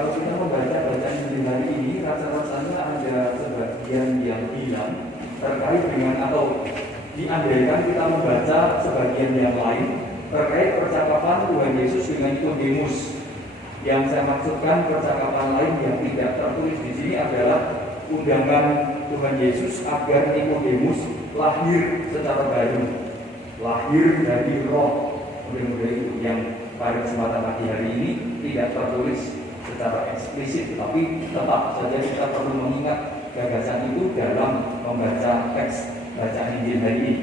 kalau kita membaca bacaan Injil hari ini, rasa-rasanya ada sebagian yang hilang terkait dengan atau diandaikan kita membaca sebagian yang lain terkait percakapan Tuhan Yesus dengan Nikodemus. Yang saya maksudkan percakapan lain yang tidak tertulis di sini adalah undangan Tuhan Yesus agar Nikodemus lahir secara baru, lahir dari Roh. Mudah-mudahan itu yang pada kesempatan pagi hari ini tidak tertulis secara eksplisit, tapi tetap saja kita perlu mengingat gagasan itu dalam membaca teks bacaan Injil hari ini.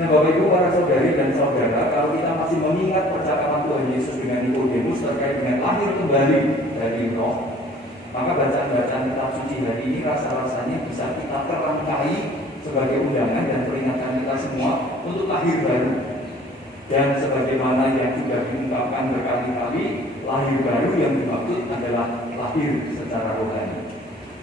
Nah, Bapak Ibu, para saudari dan saudara, kalau kita masih mengingat percakapan Tuhan Yesus dengan Nikodemus terkait dengan lahir kembali dari Roh, maka bacaan-bacaan kitab suci hari ini rasa-rasanya bisa kita terangkai sebagai undangan dan peringatan kita semua untuk lahir baru. Dan sebagaimana yang sudah diungkapkan berkali-kali, lahir baru yang dimaksud adalah lahir secara rohani.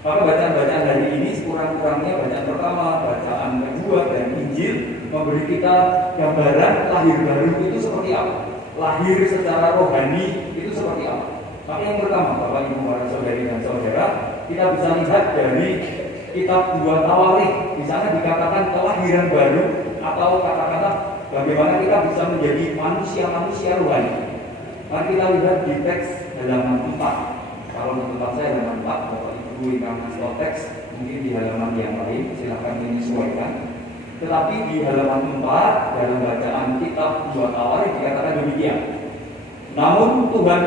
Maka bacaan-bacaan hari ini sekurang-kurangnya bacaan pertama, bacaan kedua, dan Injil memberi kita gambaran lahir baru itu seperti apa, lahir secara rohani itu seperti apa. Maka yang pertama, Bapak Ibu para saudari dan saudara, kita bisa lihat dari kitab 2 Tawarikh. Di sana dikatakan kelahiran baru atau kata-kata bagaimana kita bisa menjadi manusia-manusia rohani. Mari kita lihat di teks halaman 4. Kalau di tempat saya halaman 4, Bapak Ibu yang kasih teks mungkin di halaman yang lain, silahkan menyesuaikan. Tetapi di halaman 4 dalam bacaan kitab 2 Tawarikh dikatakan demikian. Namun Tuhan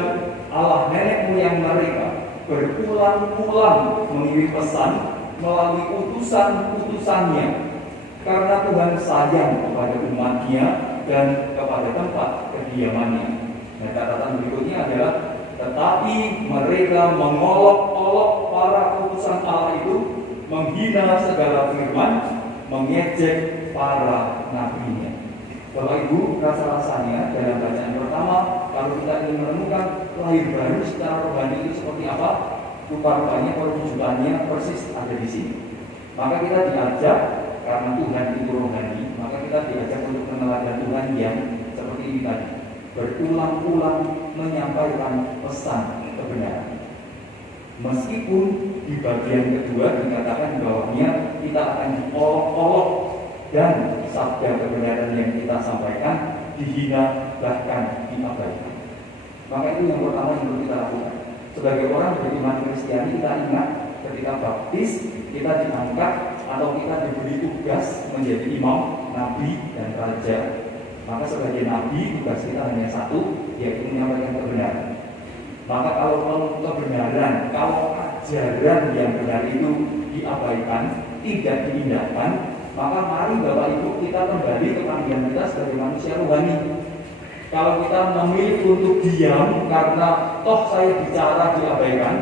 Allah nenek moyang mereka berulang-ulang mengirim pesan melalui utusan-utusannya, karena Tuhan sayang kepada umatnya dan kepada tempat kediamannya. Nah, catatan berikutnya adalah tetapi mereka mengolok-olok para utusan Allah itu, menghina segala firman, mengejek para nabinya. Bapak Ibu, rasa-rasanya dalam bacaan pertama, kalau kita ingin menemukan lahir baru secara rohani itu seperti apa, rupa-rupanya perwujudannya persis ada di sini. Maka kita diajak, karena Tuhan itu rohani, maka kita diajak untuk meneladani Tuhan yang seperti ini tadi, berulang-ulang menyampaikan pesan kebenaran. Meskipun di bagian kedua dikatakan bahwanya kita akan diolok-olok dan sabda kebenaran yang kita sampaikan dihina bahkan diabaikan. Maka itu yang pertama yang perlu kita lakukan. Sebagai orang beriman Kristiani, kita ingat ketika baptis kita diangkat atau kita diberi tugas menjadi imam, nabi, dan raja. Maka sebagai nabi tugas kita hanya satu, yaitu menyampaikan kebenaran. Maka kalau kebenaran, kalau ajaran yang benar itu diabaikan, tidak diindahkan, maka mari Bapak Ibu kita kembali ke panggilan kita sebagai manusia rohani. Kalau kita memilih untuk diam karena toh saya bicara diabaikan,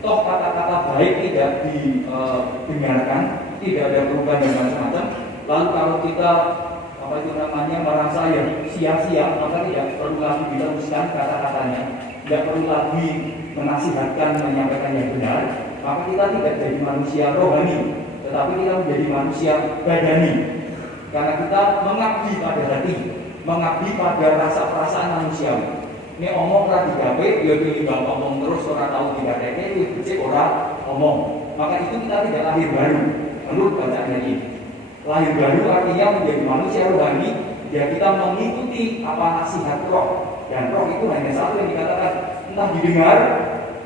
toh kata-kata baik tidak didengarkan, tidak ada perubahan dan macam-macam, lalu kalau kita merasa ya sia-sia, maka tidak perlu lagi diteruskan kata-katanya, tidak perlu lagi menasihatkan, menyampaikan yang benar, maka kita tidak jadi manusia rohani, tetapi kita menjadi manusia badani. Karena kita mengabdi pada hati, mengabdi pada rasa-perasaan manusiawi. Ini omong ora digawe, ya timbang omong terus ora tahu digawe, itu becik ora omong. Maka itu kita tidak lahir baru. Menurut bacaan ini, lahir baru artinya menjadi manusia rohani, ya kita mengikuti apa nasihat Roh. Dan Roh itu hanya satu yang dikatakan, entah didengar,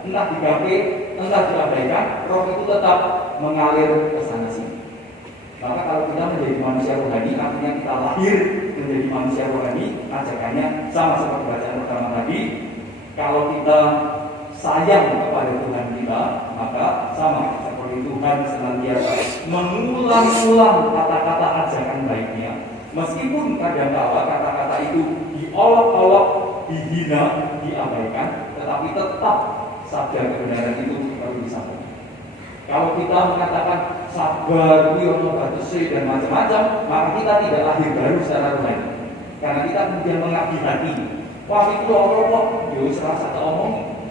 entah digawe, entah diabaikan, Roh itu tetap mengalir ke sana sini. Maka kalau kita menjadi manusia rohani, artinya kita lahir menjadi manusia rohani, ajakannya sama seperti bacaan pertama tadi. Kalau kita sayang kepada Tuhan kita, maka sama seperti Tuhan senantiasa mengulang-ulang kata-kata ajakan baiknya. Meskipun kadang-kala kata-kata itu diolok-olok, dihina, diabaikan, tetapi tetap sabda kebenaran itu perlu disampaikan. Kalau kita mengatakan sabar, wiyana batese dan macam-macam, maka kita tidak lahir baru secara rohani. Karena kita kemudian mengabdi hati. Wah, itu loro kok, yo wis rasa tak omong.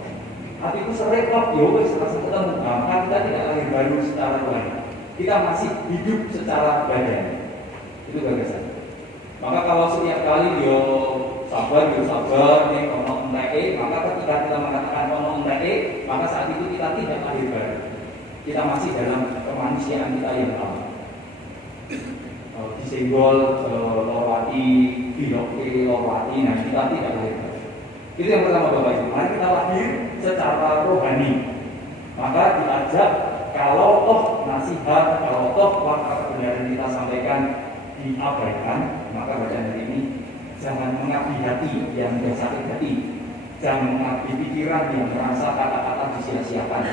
Hatiku seret kok, yo wis rasa ketemu. Maka kita tidak lahir baru secara rohani. Kita masih hidup secara badan. Itu gagasan. Maka kalau setiap kali yo sabar, nih ono enteke, maka ketika kita mengatakan ono enteke, maka tidak lahir baru. Kita masih dalam kemanusiaan kita yang lama. Disenggol, lorwati, biloke, lorwati, nah kita tidak lahir baru. Itu yang pertama Bapak Ibu. Mari kita lahir secara rohani. Maka diajak kalau toh nasihat, kalau toh fakta kebenaran kita sampaikan diabaikan, maka bacaan hari ini jangan mengabdi hati yang sakit hati, jangan mengabdi pikiran yang merasa kata-kata disia-siakan,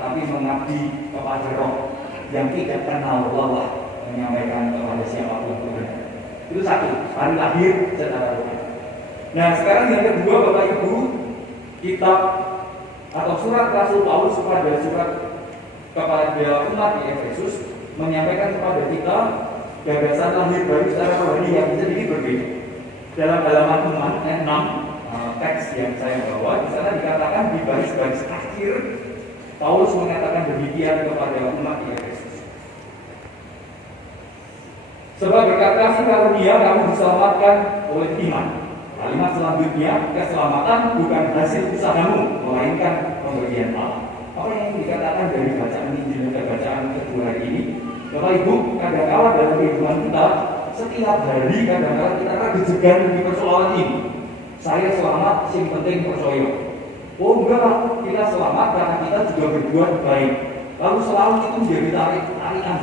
tapi mengabdi kepada roh yang tidak kenal lelah menyampaikan kepada siapapun Tuhan. Itu satu, hari lahir secara rohani. Nah sekarang yang kedua Bapak Ibu, kitab atau surat Rasul Paulus kepada umat di Efesus menyampaikan kepada kita gagasan lahir baru secara rohani yang sedikit berbeda. Dalam halaman 6 teks yang saya bawa, di sana dikatakan di baris-baris akhir Paulus mengatakan demikian kepada umat di Efesus. Sebab berkat kasih karunia kamu diselamatkan oleh iman. Kalimat selanjutnya, keselamatan bukan hasil usahamu, melainkan pemberian Allah. Apa yang dikatakan dari bacaan Injil dan bacaan kedua hari ini? Bapak Ibu, kadang-kala dalam kehidupan kita, setiap hari kadang-kala kita dijegan di persoalan ini. Saya selamat, yang penting percaya. Oh enggak, kita selamat karena kita juga berbuat baik. Lalu selalu itu menjadi tarikan.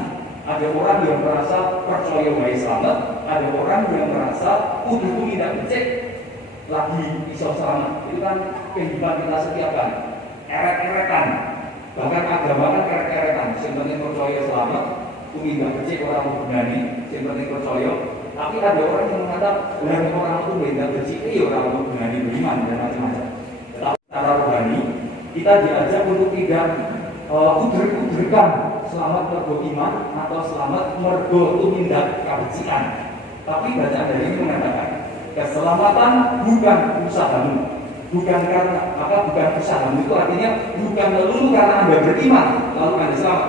Ada orang yang merasa percaya baik selamat, ada orang yang merasa kudu tidak becek lagi bisa selamat. Itu kan kehidupan kita setiap hari. Erek-erekan, bahkan agama kan erek-erekan. Yang penting percaya selamat, kudu tidak becek orang berani. Yang penting percaya. Tapi ada orang yang mengatakan, lah orang itu tidak becek, orang berani beriman dan macam-macam. Tetapi secara rohani kita diajak untuk tidak udrek-udrekan selamat mergo iman atau selamat mergo tumindak kebencian. Tapi bacaan dari ini mengatakan keselamatan bukan usahamu, bukan karena bukan usahamu itu artinya bukan melulu karena Anda beriman lalu Anda selamat,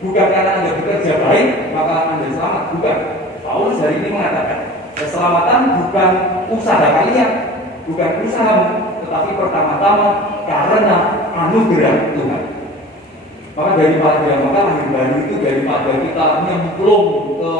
bukan karena Anda bekerja baik maka Anda selamat, bukan. Paulus hari ini mengatakan keselamatan bukan usaha kalian, bukan usahamu, tetapi pertama-tama karena anugerah Tuhan. Maka daripada lahir baru itu daripada kita nyemplung ke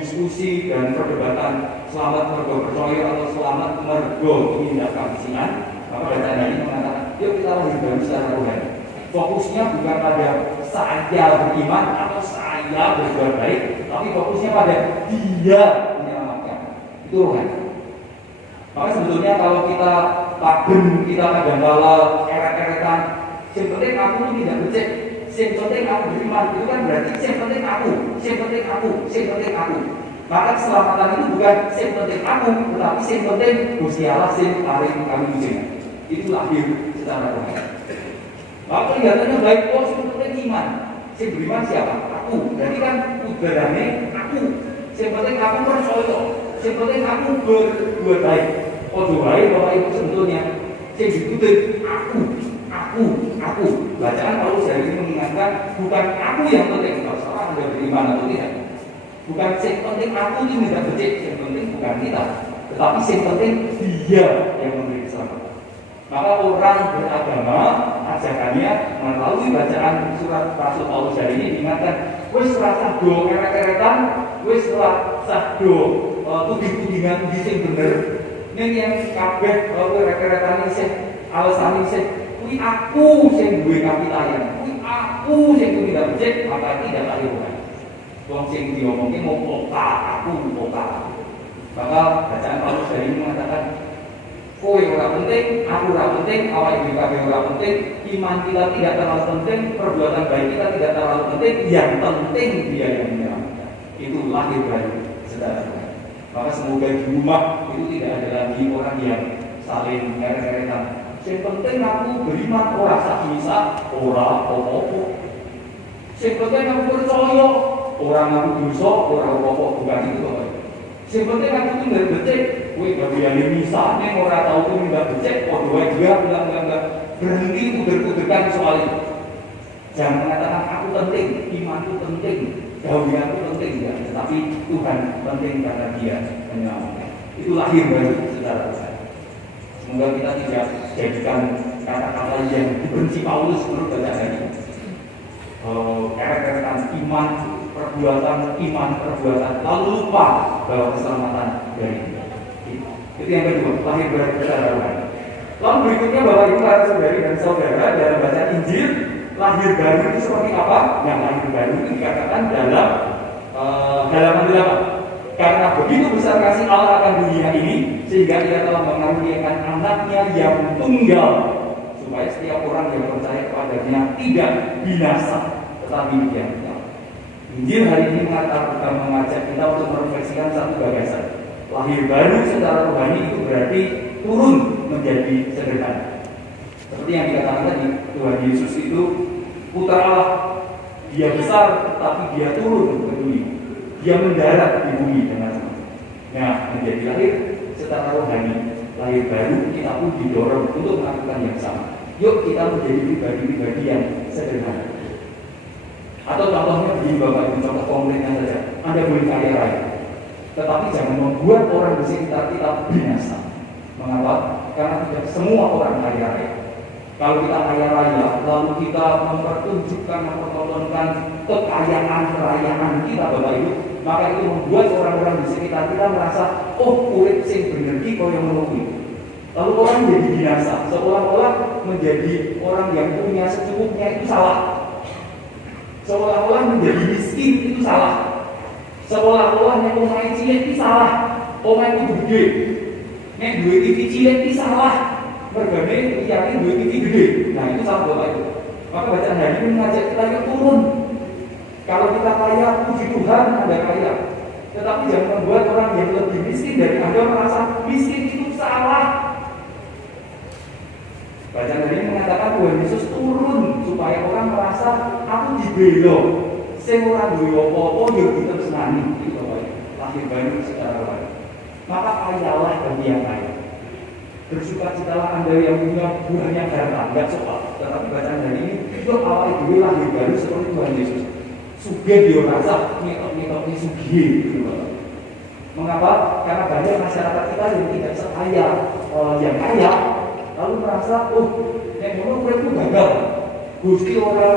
diskusi dan perdebatan selamat mergo percaya atau selamat mergo tindak kebencian, maka bacaan ini mengatakan yuk kita lahir baru secara rohani. Fokusnya bukan pada saya beriman atau saya berbuat baik, tapi fokusnya pada Dia menyelamatkan. Itu rohani. Maka sebetulnya kalau kita pagem, kita kadang-kala eret-eretan, yang penting aku itu tidak becek, yang penting aku beriman, itu kan berarti yang penting aku, yang penting aku, yang penting aku. Maka keselamatan itu bukan yang penting aku, tetapi yang penting Gusti Allah yang paling kami ujian. Itu lahir secara rohani. Maka kelihatannya baik, oh yang penting iman, yang beriman siapa? Aku. Berarti kan udaranya aku. Yang penting aku percaya, yang penting aku berbuat baik. Oh baik Bapak Ibu sebetulnya yang ditutup aku. Bacaan Paulus hari ini mengingatkan bukan aku yang penting, kalau salah Anda beriman atau tidak. Bukan yang penting aku ini tidak becek, yang penting bukan kita, tetapi yang penting Dia yang memberi keselamatan. Maka orang beragama ajakannya melalui bacaan surat Rasul Paulus hari ini diingatkan, wis rasa do erek-erekan, wis rasa do tuding-tudingan di sing bener. Ini yang kabeh rek-rekan isih alasan isih kuwi aku sing duwe kapitayan, kuwi aku sing tidak becik, maka tidak lahir rohani. Wong sing diomongke mau aku. Maka bacaan Paulus dari ini mengatakan kowe ora penting, aku ora penting, awake dhewe kabeh ora penting, iman kita tidak terlalu penting, perbuatan baik kita tidak terlalu penting, yang penting Dia yang menyelamatkan. Itu lahir baru secara rohani. Maka semoga di rumah itu tidak ada lagi orang yang saling eret-eretan. Yang penting aku beriman, orang sak bisa, orang apa-apa. Yang penting aku percaya, orang aku dosa, orang apa-apa. Bukan itu Bapak. Yang penting aku tidak becek, kowe bagiane misa ning ora tau tidak becek, padha wae juga enggak berhenti kuder-kuderkan soal itu. Jangan mengatakan aku penting, imanku penting, gaweanku penting, ya. Tetapi Tuhan penting karena Dia menyelamatkan. Itu lahir baru secara rohani. Semoga kita tidak jadikan kata-kata yang dibenci Paulus menurut bacaan hari ini. Eret-eretan iman, perbuatan, lalu lupa bahwa keselamatan dari itu. Itu yang kedua, lahir baru secara rohani. Lalu berikutnya Bapak Ibu para saudari dan saudara dalam bacaan Injil, lahir baru itu seperti apa? Yang lahir baru itu dikatakan dalam halaman 8. Karena begitu besar kasih Allah akan dunia ini, sehingga Ia telah mengaruniakan anaknya yang tunggal, supaya setiap orang yang percaya kepadanya tidak binasa, tetapi yang kekal. Injil hari ini mengajak kita untuk merefleksikan satu gagasan. Lahir baru secara rohani itu berarti turun menjadi sederhana. Seperti yang dikatakan tadi, Tuhan Yesus itu putra Allah. Dia besar, tapi dia turun ke bumi. Dia mendarat di bumi dengan teman-teman. Nah, menjadi lahir secara rohani, lahir baru, kita pun didorong untuk melakukan yang sama. Yuk kita menjadi pribadi-pribadi yang sederhana. Atau contohnya di Bapak Ibu, contoh konkretnya saja. Anda boleh kaya raya, tetapi jangan membuat orang di sekitar kita binasa. Mengapa? Karena tidak semua orang kaya raya. Kalau kita kaya raya, lalu kita mempertontonkan kekayaan kita, Bapak Ibu, maka itu membuat orang-orang di sekitar kita merasa, oh, kulit sing bener ki kaya ngono kuwi. Lalu orang menjadi binasa, seolah-olah menjadi orang yang punya secukupnya itu salah. Seolah-olah menjadi miskin itu salah. Seolah-olah yang omahe cilik itu salah. Omahe itu gede. Nek duwe TV cilik itu salah. Mergane yakin duwe TV gede. Nah, itu salah Bapak Ibu. Maka bacaan hari ini mengajak kita yuk turun. Kalau kita kaya, puji Tuhan Anda kaya. Tetapi jangan membuat orang yang lebih miskin dari Anda merasa miskin itu salah. Bacaan hari ini mengatakan Tuhan Yesus turun supaya orang merasa aku dibelo. Sing ora duwe apa-apa yo ditersenani. Itu Bapak Ibu. Lahir baru secara rohani. Maka kayalah bagi yang kaya. Bersukacitalah Anda yang punya banyak harta, enggak soal. Tetapi bacaan hari ini itu awal dulu lahir baru seperti Tuhan Yesus. Sugih dia rasa ngetok-ngetoknya sugih gitu. Mengapa? Karena banyak masyarakat kita yang tidak sekaya yang kaya, lalu merasa, oh, yang ngono kuwi itu gagal. Gusti ora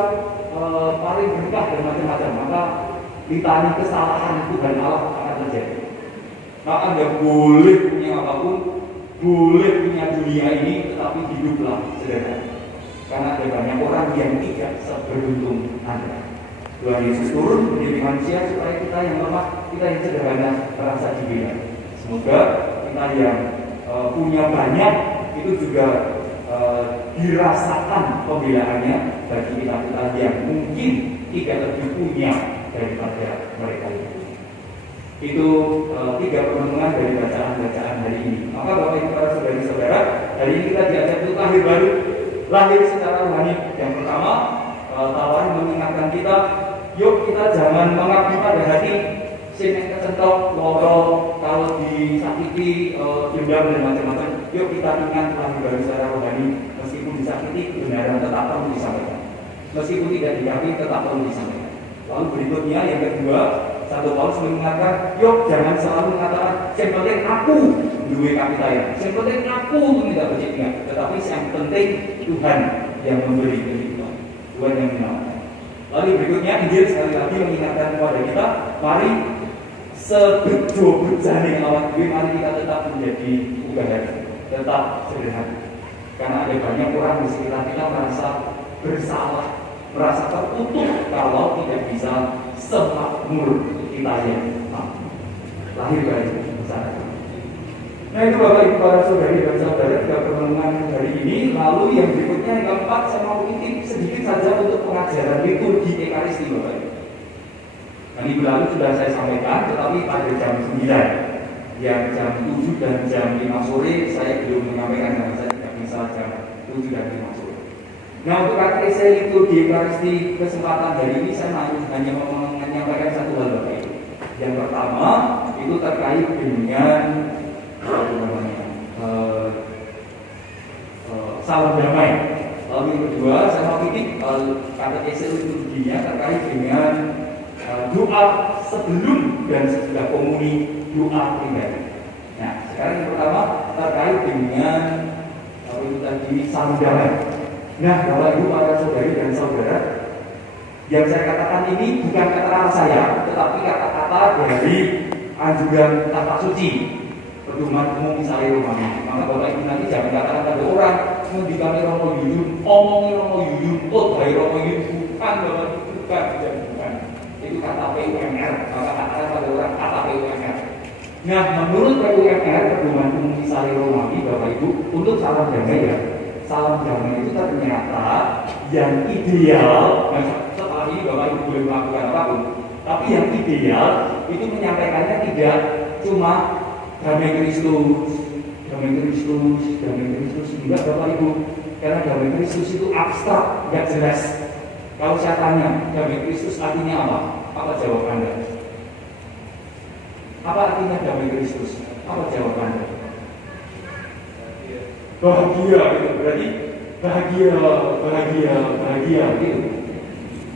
paling berkah dan macam-macam. Maka litani kesalahan Tuhan Allah akan terjadi. Maka Anda boleh punya apapun, boleh punya dunia ini, tetapi hiduplah sederhana. Karena ada banyak orang yang tidak seberuntung Anda. Tuhan Yesus turun menjadi manusia supaya kita yang lemah, kita yang sederhana merasa dibela. Semoga kita yang punya banyak itu juga dirasakan pembelaannya bagi kita yang mungkin tidak lebih punya daripada mereka itu. Itu 3 perenungan dari bacaan-bacaan hari ini. Maka Bapak Ibu para saudara-saudara, hari ini kita diajak untuk lahir baru, lahir secara rohani. Yang pertama, tawaran mengingatkan kita, yuk kita jangan mengabdi pada hati, sing kecentok, loro, kalau disakiti, dendam dan macam-macam. Yuk kita ingat lahir baru secara rohani, meskipun disakiti, kebenaran tetap perlu disampaikan. Meskipun tidak diyakini, tetap perlu disampaikan. Lalu berikutnya yang kedua, Santo Paulus mengingatkan, yuk jangan selalu mengatakan, yang penting aku duwe kapitayan, yang penting aku tidak berjadinya, tetapi yang penting Tuhan yang memberi kehidupan, Tuhan yang menyelamatkan. Lalu berikutnya Injil sekali lagi mengingatkan kepada kita, mari sebejo-bejane awak dhewe, mari kita tetap menjadi ugahan, tetap sederhana. Karena ada banyak orang di sekitar kita merasa bersalah, merasa tertutup kalau tidak bisa semakmur kita yang lahir dari sana. Nah, itu Bapak Ibu para saudari dan saudara, 3 perenungan hari ini. Lalu yang berikutnya yang keempat, saya mau intip sedikit saja untuk pengajaran liturgi Ekaristi Bapak Ibu. Nah, minggu lalu sudah saya sampaikan, tetapi pada jam 9, yang jam 7 dan jam 5 sore saya belum menyampaikan karena saya tidak bisa jam 7 dan 5 sore. Nah, untuk katekese liturgi Ekaristi kesempatan hari ini saya hanya menyampaikan satu hal Bapak Ibu. Yang pertama itu terkait dengan salam damai. Lalu yang kedua saya mau titip katekese liturginya terkait dengan doa sebelum dan sesudah komuni, doa pribadi. Nah, sekarang yang pertama terkait dengan itu tadi salam damai. Nah, Bapak Ibu, para saudari dan saudara, yang saya katakan ini bukan kata-kata saya, tetapi kata-kata dari anjuran kitab suci, pedoman umum misalnya Romawi. Maka Bapak Ibu nanti jangan katakan pada orang ngendikane Romo Yuyun, omongi Romo Yuyun, dari Romo Yuyun, bukan Bapak Ibu, bukan. Itu kata PUMR, maka katakan pada orang kata PUMR. Nah, menurut PUMR, pedoman umum misalnya Romawi, Bapak Ibu, untuk salam damai ya, salam damai itu ternyata yang ideal. Setelah ini Bapak Ibu boleh melakukan apapun, tapi yang ideal itu menyampaikannya tidak cuma damai Kristus, enggak Bapak Ibu, karena damai Kristus itu abstrak, nggak jelas. Kalau saya tanya, damai Kristus artinya apa? Apa jawab Anda? Apa artinya damai Kristus? Apa jawab Anda? Bahagia, itu berarti bahagia gitu.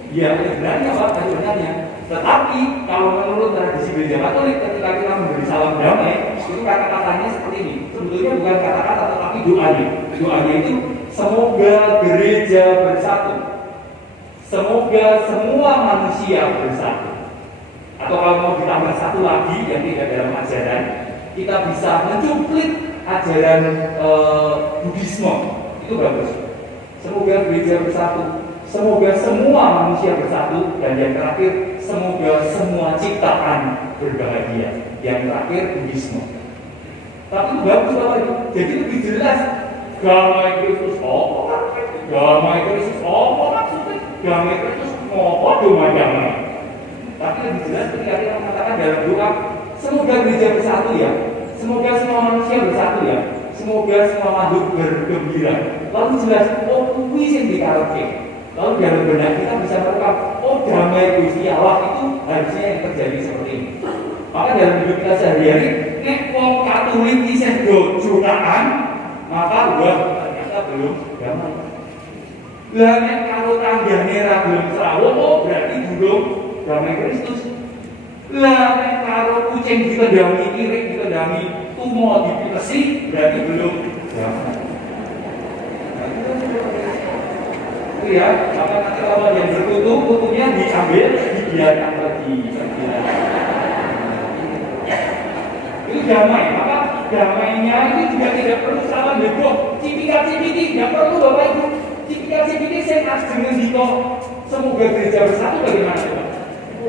Ya, sebenarnya apa? Sebenarnya. Tetapi kalau menurut tradisi gereja Katolik, ketika kita memberi salam damai, itu kata-katanya seperti ini. Sebetulnya bukan kata-kata, tetapi doanya. Doanya itu semoga gereja bersatu, semoga semua manusia bersatu. Atau kalau mau ditambah satu lagi yang tidak dalam ajaran, kita bisa mencuplik ajaran Buddhisme. Itu bagus. Semoga gereja bersatu, semoga semua manusia bersatu, dan yang terakhir semoga semua ciptaan berbahagia. Yang terakhir Buddhisme. Tapi itu bagus Bapak Ibu. Jadi lebih jelas. Damai Kristus apa? Damai Kristus apa maksudnya? Damai Kristus apa damai? Tapi lebih jelas ketika kita mengatakan dalam doa, semoga gereja bersatu ya, semoga semua manusia bersatu ya, semoga semua makhluk bergembira. Lalu jelas, oh kuwi sing dikarepke. Lalu dalam benak kita bisa merekam, oh damai Gusti Allah itu harusnya yang terjadi seperti ini. Maka dalam hidup kita sehari-hari, nek wong Katolik isih do jutaan, maka ternyata belum damai. Lah nek kalau tanggane ra belum srawung, oh berarti belum damai Kristus. Lah nek karo kucing ditendangi kirik, ditendangi tumo dipilesi, berarti belum damai. Ya, maka nanti kalau yang berkutu, kutunya diambil, dibiarkan lagi. Itu damai, maka damainya itu juga tidak perlu salah heboh. Cipika-cipiki, tidak perlu Bapak Ibu. Cipika-cipiki saya dengan dito. Semoga gereja bersatu bagaimana Bapak?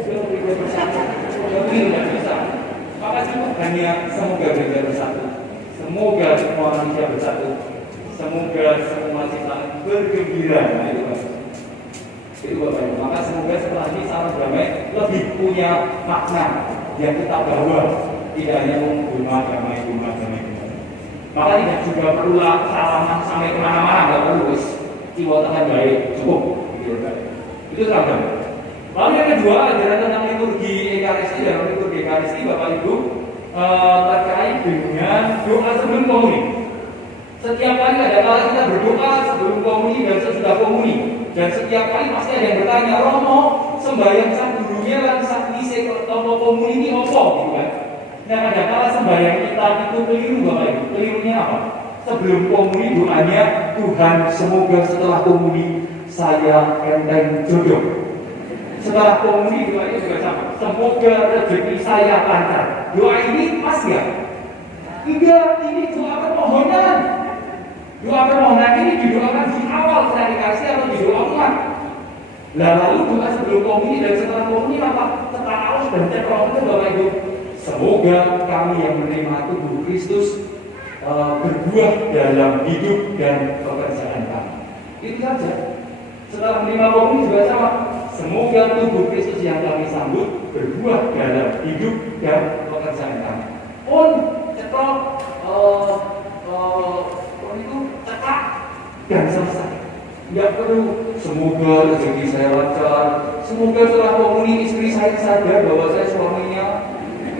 Semoga gereja bersatu. Tapi tidak bisa. Maka cukup hanya semoga gereja bersatu. Semoga semua manusia bersatu. Semoga semua ciptaan bergembira. Nah itu Bapak. Itu Bapak Ibu. Maka semoga setelah ini salam damai lebih punya makna yang kita bawa. Tidak hanya bunga damai. Maka tidak juga perlu salaman sampai kemana-mana, nggak perlu jiwa tangan baik cukup. Itu saja. Lalu yang kedua ajaran tentang liturgi Ekaristi dan liturgi Ekaristi Bapak Ibu terkait dengan doa sebelum komuni. Setiap kali ada kala kita berdoa sebelum komuni dan sesudah komuni, dan setiap kali pasti ada yang bertanya, Romo sembahyang sak durunya lan sak wise topo komuni ini opo gitu kan? Nah kadang-kala sembahyang kita itu keliru Bapak Ibu. Kelirunya apa? Sebelum komuni doanya, Tuhan semoga setelah komuni saya enteng jodoh. Setelah komuni doanya juga sama, semoga rezeki saya lancar. Doa ini pas ya? Enggak, ini doa permohonan. Doa permohonan ini didoakan di awal setelah dikasih atau di doa ulang. Lalu doa sebelum komuni dan setelah komuni apa? Setelah aus dan cekrong itu Bapak Ibu. Semoga kami yang menerima tubuh Kristus berbuah dalam hidup dan pekerjaan kami. Itu saja. Setelah menerima komuni juga sama. Semoga tubuh Kristus yang kami sambut berbuah dalam hidup dan pekerjaan kami. Pun cetok itu cekak dan selesai. Tidak perlu semoga rezeki saya lancar. Semoga setelah komuni istri saya sadar bahwa saya suaminya.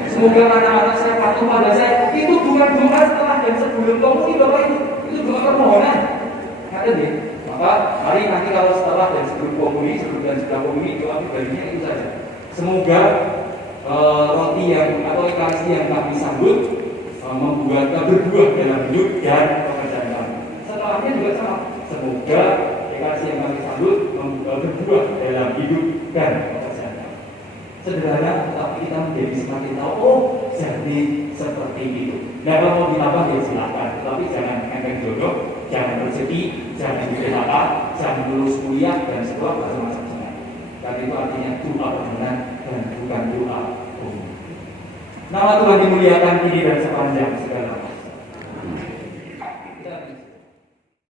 Semoga anak-anak saya patuh pada saya. Itu bukan doa setelah dan sebelum komuni Bapak Ibu. Itu doa permohonan. Ada deh. Maka mari nanti kalau setelah dan sebelum komuni, sebelum dan setelah komuni, doa pribadinya itu saja. Semoga roti yang atau ekaristi yang kami sambut membuat berbuah dalam hidup dan pekerjaan kami. Setelahnya juga sama. Semoga sederhana, tapi kita menjadi semakin tahu, oh jadi seperti itu. Nah kalau mau ditambah ya silakan, tapi jangan ngangkat jodoh, jangan rezeki, jangan PHK, jangan lulus kuliah dan sebuah macam-macam. Karena itu artinya doa kebenaran dan bukan doa umum. Nama Tuhan dimuliakan kini dan sepanjang